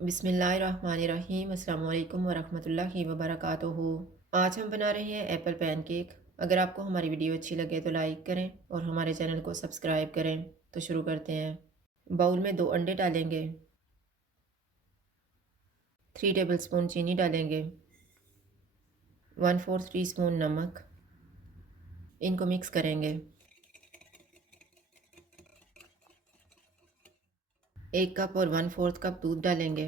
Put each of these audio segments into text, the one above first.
बिस्मिल्लाहिर्रहमानिर्रहीम अस्सलाम वालेकुम वरहमतुल्लाहि वबरकातुहू। आज हम बना रहे हैं एप्पल पैनकेक। अगर आपको हमारी वीडियो अच्छी लगे तो लाइक करें और हमारे चैनल को सब्सक्राइब करें। तो शुरू करते हैं। बाउल में 2 अंडे डालेंगे, 3 टेबलस्पून चीनी डालेंगे, 1/4 टीस्पून नमक। इनको मिक्स करेंगे। 1 कप और 1/4 कप दूध डालेंगे,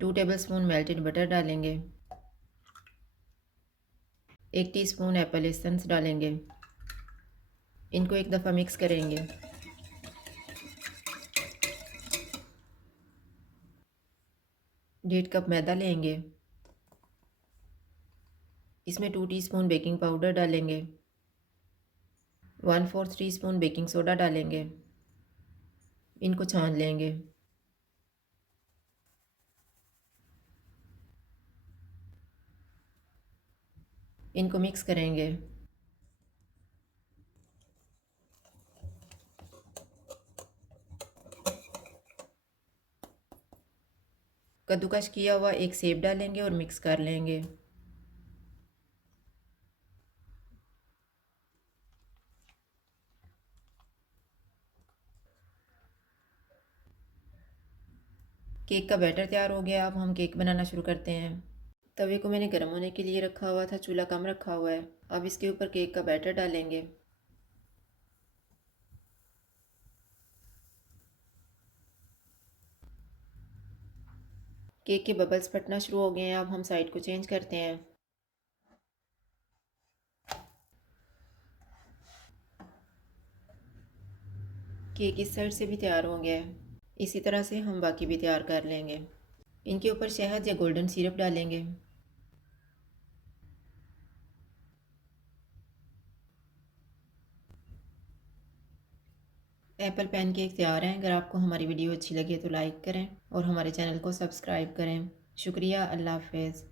2 टेबलस्पून मेल्टेड बटर डालेंगे, 1 टीस्पून एप्पल एसेंस डालेंगे। इनको एक दफ़ा मिक्स करेंगे। 1.5 कप मैदा लेंगे। इसमें 2 टीस्पून बेकिंग पाउडर डालेंगे, 1/4 टीस्पून बेकिंग सोडा डालेंगे। इनको छान लेंगे। इनको मिक्स करेंगे। कद्दूकस किया हुआ एक सेब डालेंगे और मिक्स कर लेंगे। केक का बैटर तैयार हो गया। अब हम केक बनाना शुरू करते हैं। तवे को मैंने गर्म होने के लिए रखा हुआ था, चूल्हा कम रखा हुआ है। अब इसके ऊपर केक का बैटर डालेंगे। केक के बबल्स फटना शुरू हो गए हैं। अब हम साइड को चेंज करते हैं। केक इस साइड से भी तैयार हो गया है। इसी तरह से हम बाकी भी तैयार कर लेंगे। इनके ऊपर शहद या गोल्डन सिरप डालेंगे। एप्पल पैनकेक तैयार हैं। अगर आपको हमारी वीडियो अच्छी लगे तो लाइक करें और हमारे चैनल को सब्सक्राइब करें। शुक्रिया। अल्लाह हाफ़िज़।